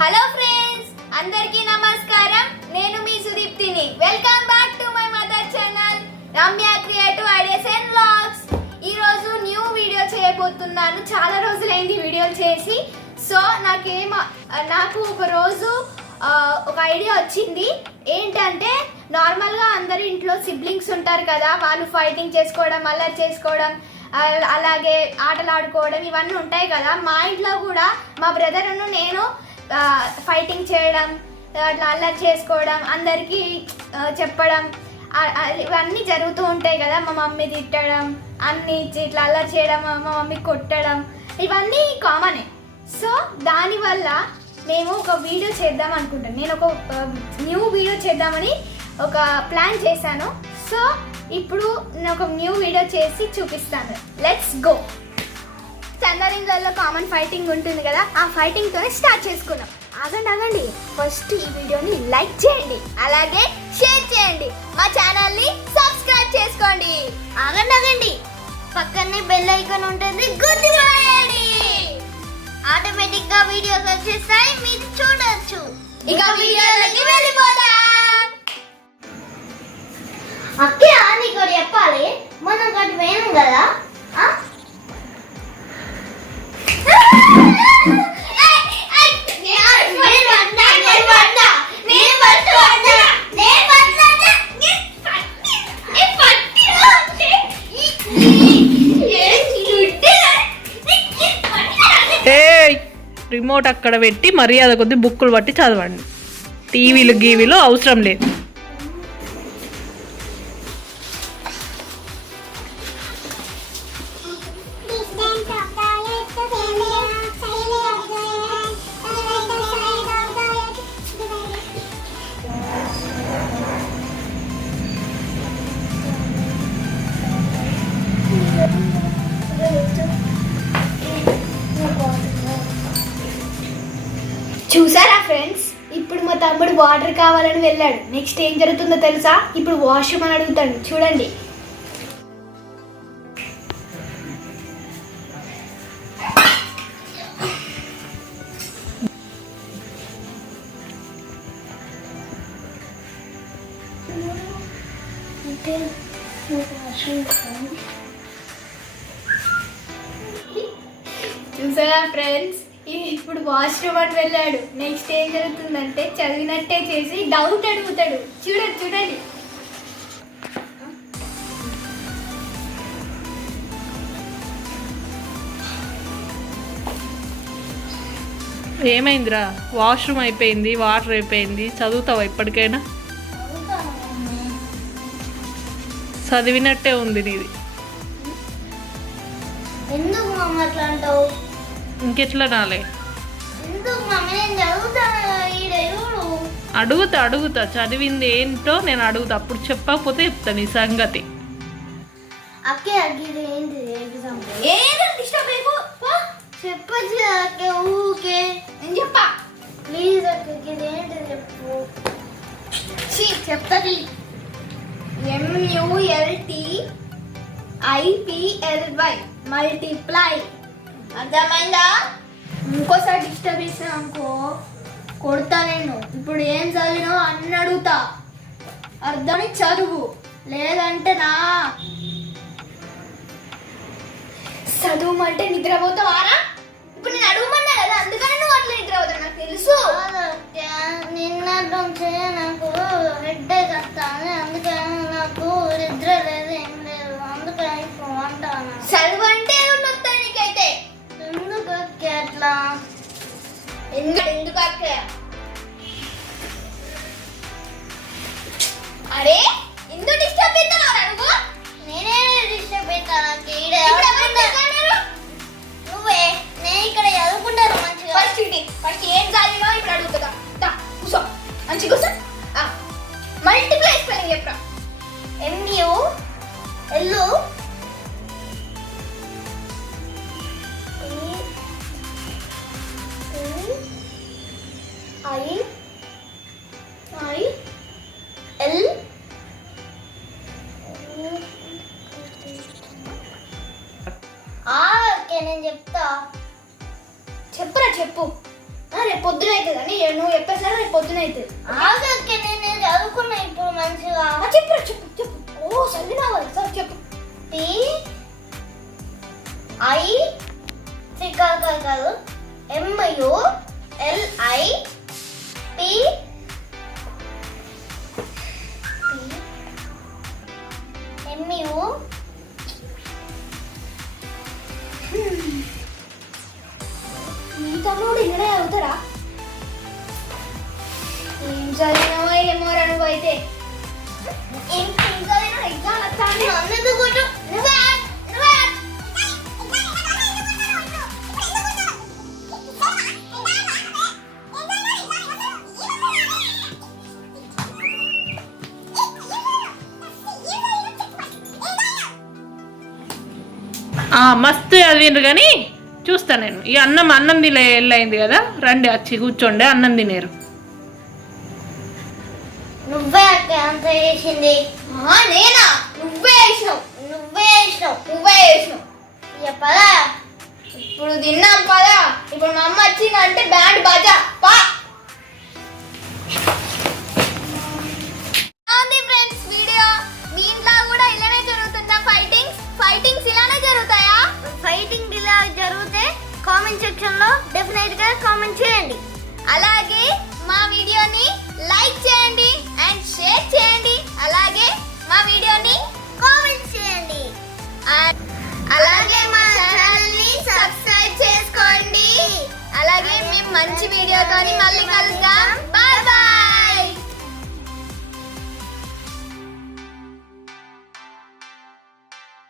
Hello friends అందరికీ నమస్కారం. నేను మీ సుదీప్తిని. Welcome back to my mother channel Ramya creative ideas and vlogs ఈ రోజు న్యూ వీడియో చేయబోతున్నాను. చాలా రోజులైంది వీడియోలు చేసి. సో నాకేం నాకు ఒక రోజు ఒక ఐడియా వచ్చింది. ఏంటంటే నార్మల్గా అందరు ఇంట్లో సిబ్లింగ్స్ ఉంటారు కదా. వాళ్ళు ఫైటింగ్ చేసుకోవడం అల్లరి చేసుకోవడం అలాగే ఆటలు ఆడుకోవడం ఇవన్నీ ఉంటాయి కదా. మా ఇంట్లో కూడా మా బ్రదర్ను నేను ఫైటింగ్ చేయడం అట్లా అల్లరి చేసుకోవడం అందరికీ చెప్పడం ఇవన్నీ జరుగుతూ ఉంటాయి కదా మా మమ్మీ తిట్టడం అన్ని ఇట్లా అల్లరి చేయడం మా మా మమ్మీ కొట్టడం ఇవన్నీ కామనే సో దానివల్ల మేము ఒక వీడియో చేద్దాం అనుకుంటాను నేను ఒక న్యూ వీడియో చేద్దామని ఒక ప్లాన్ చేశాను. సో ఇప్పుడు నేను ఒక న్యూ వీడియో చేసి చూపిస్తాను. లెట్స్ గో చందరింగ్లలో కామన్ ఫైటింగ్ ఉంటుంది కదా ఆ ఫైటింగ్తోనే స్టార్ట్ చేసుకుందాం. ఆగండి ఆగండి. ఫస్ట్ ఈ వీడియోని లైక్ చేయండి అలాగే షేర్ చేయండి. మా ఛానల్ని సబ్స్క్రైబ్ చేసుకోండి. ఆగండి ఆగండి. పక్కనే బెల్ ఐకాన్ ఉంటుంది గుర్తు చేయండి. ఆటోమేటిక్గా వీడియోస్ వచ్చేస్తాయి మీరు చూడొచ్చు. ఇక వీడియోలకి వెళ్ళిపోదాం. అక్కే నీకు చెప్పాలి. మనం ఒకటి వేయం కదా రిమోట్ అక్కడ పెట్టి మర్యాద కొద్ది బుక్కులు బట్టి చదవండి. టీవీలు గీవీలు అవసరం లేదు. చూసారా ఫ్రెండ్స్ ఇప్పుడు మా తమ్ముడు వాటర్ కావాలని వెళ్ళాడు. నెక్స్ట్ ఏం జరుగుతుందో తెలుసా? ఇప్పుడు వాష్రూమ్ అని అడుగుతాడు. చూడండి. చూసారా ఫ్రెండ్స్ ఇప్పుడు వాష్రూమ్ అని వెళ్ళాడు. నెక్స్ట్ ఏం జరుగుతుందంటే చదివినట్టే చేసి డౌట్ అడుగుతాడు. చూడండి చూడండి. ఏమైందిరా? వాష్రూమ్ అయిపోయింది వాటర్ అయిపోయింది చదువుతావా ఇప్పటికైనా? చదివినట్టే ఉంది నీది. ఎందుకు అట్లా అంటావు? ఇంకెట్లా ఎవడు అడుగుతా అడుగుతా. చదివింది ఏంటో నేను అడుగుతా. అప్పుడు చెప్పకపోతే చెప్తా నీ సంగతి. అక్కే అగ్గిది ఏంటి ఎగ్జామ్ ఏదో డిస్టర్బ్ అయిపో. పో. చెప్పచ్చు అక్కే ఊకే నేను చెప్పా. ప్లీజ్ అక్కకి ఇది ఏంటి చెప్పు. ఛీ, చెప్తాది ఎంయుఎల్టి ఐపిఎల్వై మల్టిప్లై అర్థమైందా? ఇంకోసారి డిస్టర్బ్ చేసిన అనుకో కొడతా నేను. ఇప్పుడు ఏం చదివినావు అన్ని అడుగుతా. అర్థమని చదువు. లేదంటే నా చదువుమంటే నిద్రపోతావారా ఇప్పుడు నేను అడుగుమన్నా కదా అందుకని నువ్వు అట్లా నిద్రపోతావు నాకు తెలుసు. నిన్న నాకు హెడ్ ఎందుకు అక్క అరే ఎందుకు డిస్టర్బ్ నువ్వు. నేనే డిస్టర్బ్ అవుతాను? నువ్వే నేను ఇక్కడ చదువుకుంటాను మంచిగా. ఫస్ట్ ఇది ఫస్ట్ ఏం చదివినావు ఇప్పుడు అడుగుతుందా కూసో. మంచి కూసో. మల్టిప్లై స్పెల్లింగ్ చెప్పరా. ఐ ఐ ఎల్ ఓకే నేను చెప్తా. చెప్పురా చెప్పు. రేపు పొద్దున అవుతుంది అని నువ్వు చెప్పేసరి రేపు పొద్దున అవుతుంది. ఆగಕ್ಕೆ నేను చదువుకున్నా ఇప్పుడు మంచిగా. ఆ, చెప్పు చెప్పు. ఓ చదివినా కదా సరే చెప్పు. టి ఐ సి కాదు కాదు P M U L I P తమ్ముడు ఇక్కడే అవుతారా ఏం చదివినావో ఏమో నువ్వు అయితే మస్తు చదివిండ్రు కానీ చూస్తా నేను. ఈ అన్నం అన్నం తినే ఎల్లయింది కదా? రండి వచ్చి కూర్చోండి అన్నం తినేరు. నువ్వే అంత చేసింది. నేనా? నువ్వే వేసినావు నువ్వే చేసినావు. నువ్వే వేసినావు ఇప్పుడు తిన్నాం పదా ఇప్పుడు మా అమ్మ వచ్చిందంటే బ్యాండ్ అలాగే మా వీడియోని లైక్ చేయండి అండ్ షేర్ చేయండి. అలాగే మా వీడియోని కామెంట్ చేయండి. అలాగే మా ఛానల్ని సబ్స్క్రైబ్ చేసుకోండి. అలాగే మేము మంచి వీడియోతోని మళ్ళీ కలుద్దాం. బాయ్!